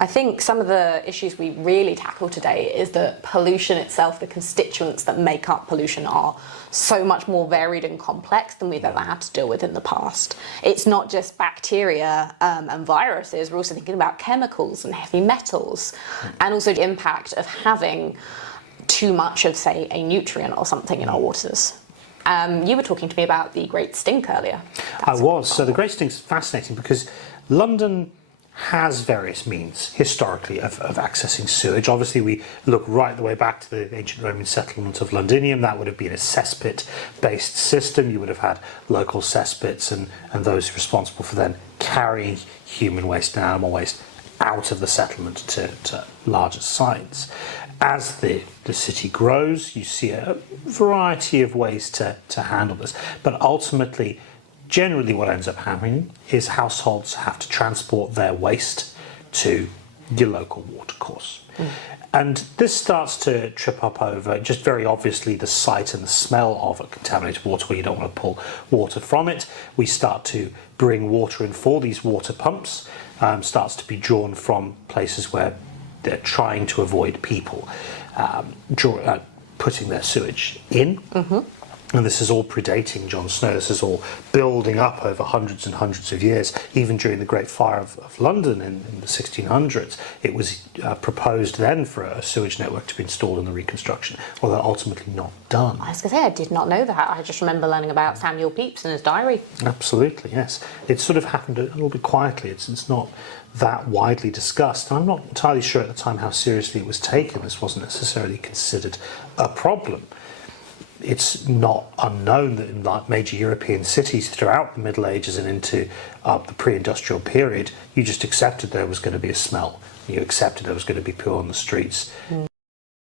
I think some of the issues we really tackle today is that pollution itself, the constituents that make up pollution, are so much more varied and complex than we've ever had to deal with in the past. It's not just bacteria and viruses, we're also thinking about chemicals and heavy metals, and also the impact of having too much of, say, a nutrient or something in our waters. You were talking to me about the Great Stink earlier. I was. So the Great Stink is fascinating because London has various means historically of accessing sewage. Obviously, we look right the way back to the ancient Roman settlement of Londinium. That would have been a cesspit-based system. You would have had local cesspits and those responsible for then carrying human waste and animal waste out of the settlement to larger sites. As the city grows, you see a variety of ways to handle this. But ultimately, generally what ends up happening is households have to transport their waste to your local watercourse. And this starts to trip up over, just very obviously, the sight and the smell of a contaminated water where you don't want to pull water from it. We start to bring water in for these water pumps, starts to be drawn from places where they're trying to avoid people putting their sewage in. And this is all predating John Snow. This is all building up over hundreds and hundreds of years. Even during the Great Fire of London in the 1600s, it was proposed then for a sewage network to be installed in the reconstruction, although ultimately not done. I was going to say, I did not know that. I just remember learning about Samuel Pepys and his diary. Absolutely, yes. It sort of happened a little bit quietly. It's not that widely discussed. And I'm not entirely sure at the time how seriously it was taken. This wasn't necessarily considered a problem. It's not unknown that in major European cities throughout the Middle Ages and into the pre-industrial period, you just accepted there was going to be a smell. You accepted there was going to be poo on the streets.